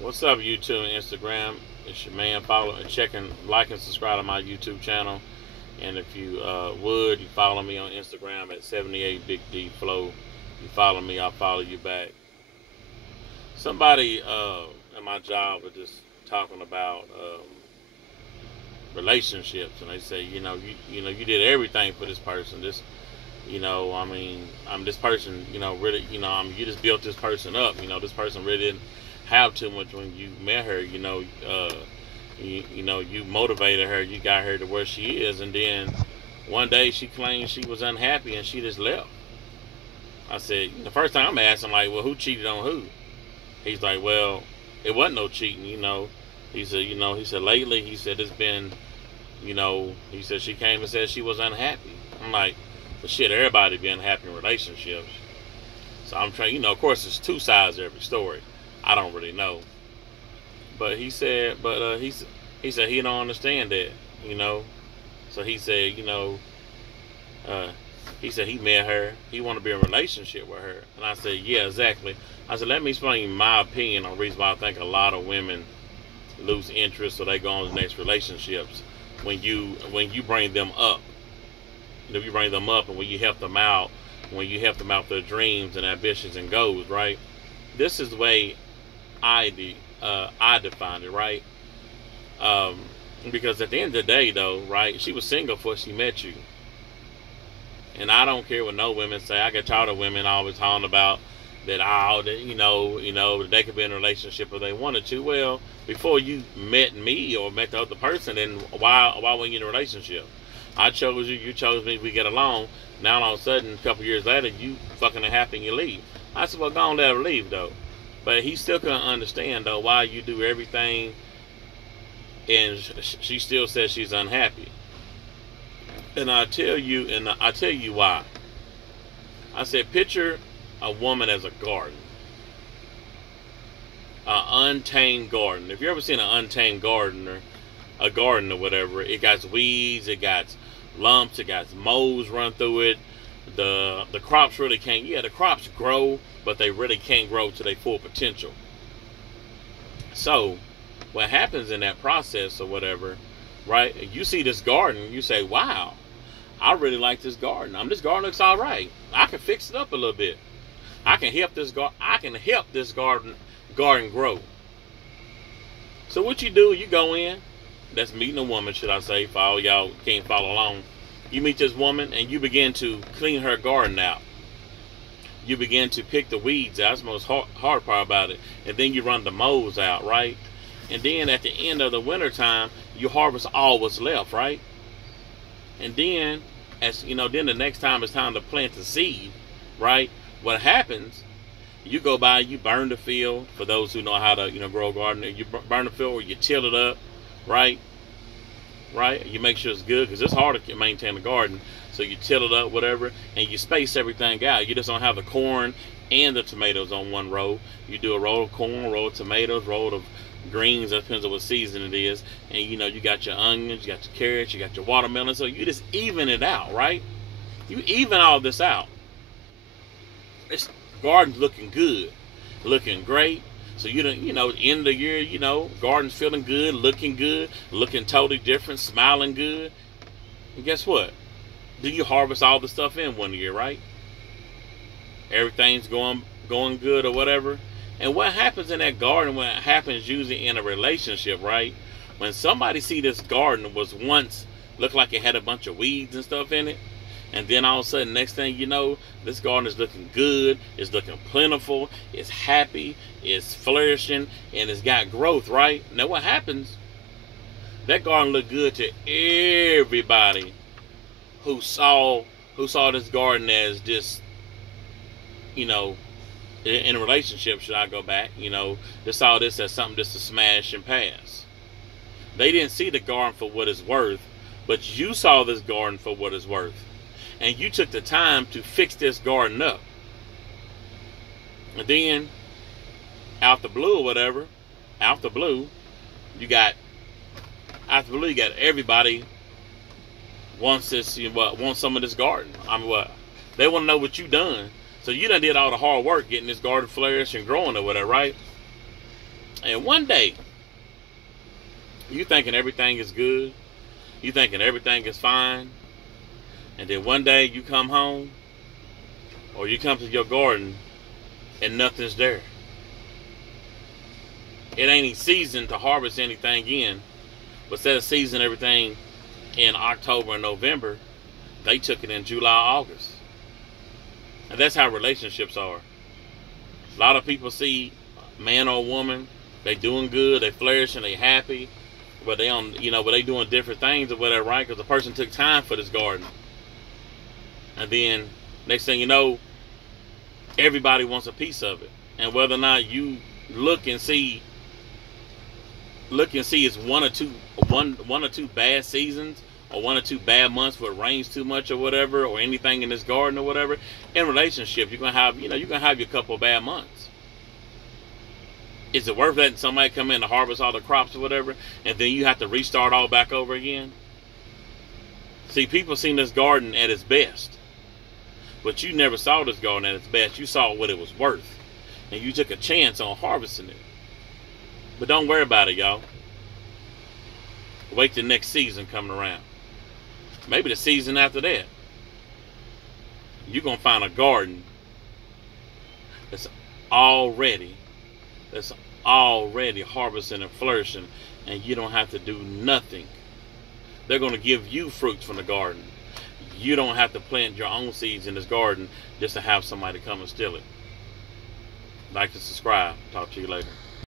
What's up, YouTube and Instagram? It's your man. Follow and check and like and subscribe to my YouTube channel. And if you would, you follow me on Instagram at 78 Big D Flow. You follow me, I'll follow you back. Somebody at my job was just talking about relationships, and they say, you did everything for this person. I'm this person, really, you just built this person up. This person really didn't have too much when you met her. You motivated her, you got her to where she is, and then one day she claimed she was unhappy and she just left. I said, the first time I'm asking, like, well, who cheated on who? He's like, well, it wasn't no cheating. He said lately, he said it's been, he said she came and said she was unhappy. I'm like, but shit, everybody be unhappy in relationships. So I'm trying, of course, there's two sides to every story. I don't really know. But he said, he said he don't understand that, So he said, he said he met her. He want to be in a relationship with her. And I said, yeah, exactly. I said, let me explain my opinion on the reason why I think a lot of women lose interest or they go on to the next relationships when you bring them up. If you bring them up and when you help them out their dreams and ambitions and goals, right? This is the way I defined it, right? Because at the end of the day, though, right, she was single before she met you. And I don't care what no women say. I get tired of women always talking about that, they could be in a relationship if they wanted to. Well, before you met me or met the other person, then why weren't you in a relationship? I chose you, you chose me, we get along. Now all of a sudden, a couple years later, you fucking unhappy and you leave. I said, well, go on, let her leave, though. But he still couldn't understand, though, why you do everything and she still says she's unhappy. And I tell you why. I said, picture a woman as a garden. An untamed garden. If you ever seen an untamed garden or a garden or whatever, it got weeds, it got lumps, it got moles run through it. The crops really can't, the crops grow, but they really can't grow to their full potential. So what happens in that process or whatever, right? You see this garden, you say, wow, I really like this garden. This garden looks all right. I can fix it up a little bit. I can help this garden grow. So what you do, you go in. That's meeting a woman, should I say, for all y'all can't follow along. You meet this woman and you begin to clean her garden out. You begin to pick the weeds out. That's the most hard part about it. And then you run the moles out, right? And then at the end of the winter time, you harvest all what's left, right? And then, then the next time it's time to plant the seed, right? What happens, you go by, you burn the field. For those who know how to, grow a garden, you burn the field or you till it up, right? Right? You make sure it's good because it's hard to maintain a garden. So you till it up, whatever, and you space everything out. You just don't have the corn and the tomatoes on one row. You do a row of corn, row of tomatoes, row of greens. That depends on what season it is. And you got your onions, you got your carrots, you got your watermelon. So you just even it out, right? You even all this out. This garden's looking good, looking great. So end of the year, garden's feeling good, looking totally different, smiling good. And guess what? Then you harvest all the stuff in one year, right? Everything's going good or whatever. And what happens in that garden, what happens usually in a relationship, right? When somebody see this garden was once looked like it had a bunch of weeds and stuff in it, and then all of a sudden, next thing you know, this garden is looking good, it's looking plentiful, it's happy, it's flourishing, and it's got growth, right? Now what happens? That garden looked good to everybody who saw this garden as just, in a relationship, should I go back, they saw this as something just to smash and pass. They didn't see the garden for what it's worth, but you saw this garden for what it's worth. And you took the time to fix this garden up. And then, out the blue or whatever, you got everybody wants this, wants some of this garden. They want to know what you done. So you done did all the hard work getting this garden flourished and growing or whatever, right? And one day, you thinking everything is good, you thinking everything is fine, and then one day you come home or you come to your garden and nothing's there. It ain't even season to harvest anything in, but instead of seasoning everything in October and November, they took it in July, August. And that's how relationships are. A lot of people see man or woman, they doing good, they flourishing, they happy, but they on, but they doing different things or whatever, right? Because the person took time for this garden, and then next thing you know, everybody wants a piece of it. And whether or not you look and see it's one or two bad seasons, or one or two bad months where it rains too much or whatever, or anything in this garden or whatever. In relationship, you're gonna have your couple of bad months. Is it worth letting somebody come in to harvest all the crops or whatever, and then you have to restart all back over again? See, people seen this garden at its best, but you never saw this garden at its best. You saw what it was worth, and you took a chance on harvesting it. But don't worry about it, y'all. Wait till next season coming around. Maybe the season after that. You're going to find a garden that's already harvesting and flourishing, and you don't have to do nothing. They're going to give you fruits from the garden. You don't have to plant your own seeds in this garden just to have somebody come and steal it. Like and subscribe. Talk to you later.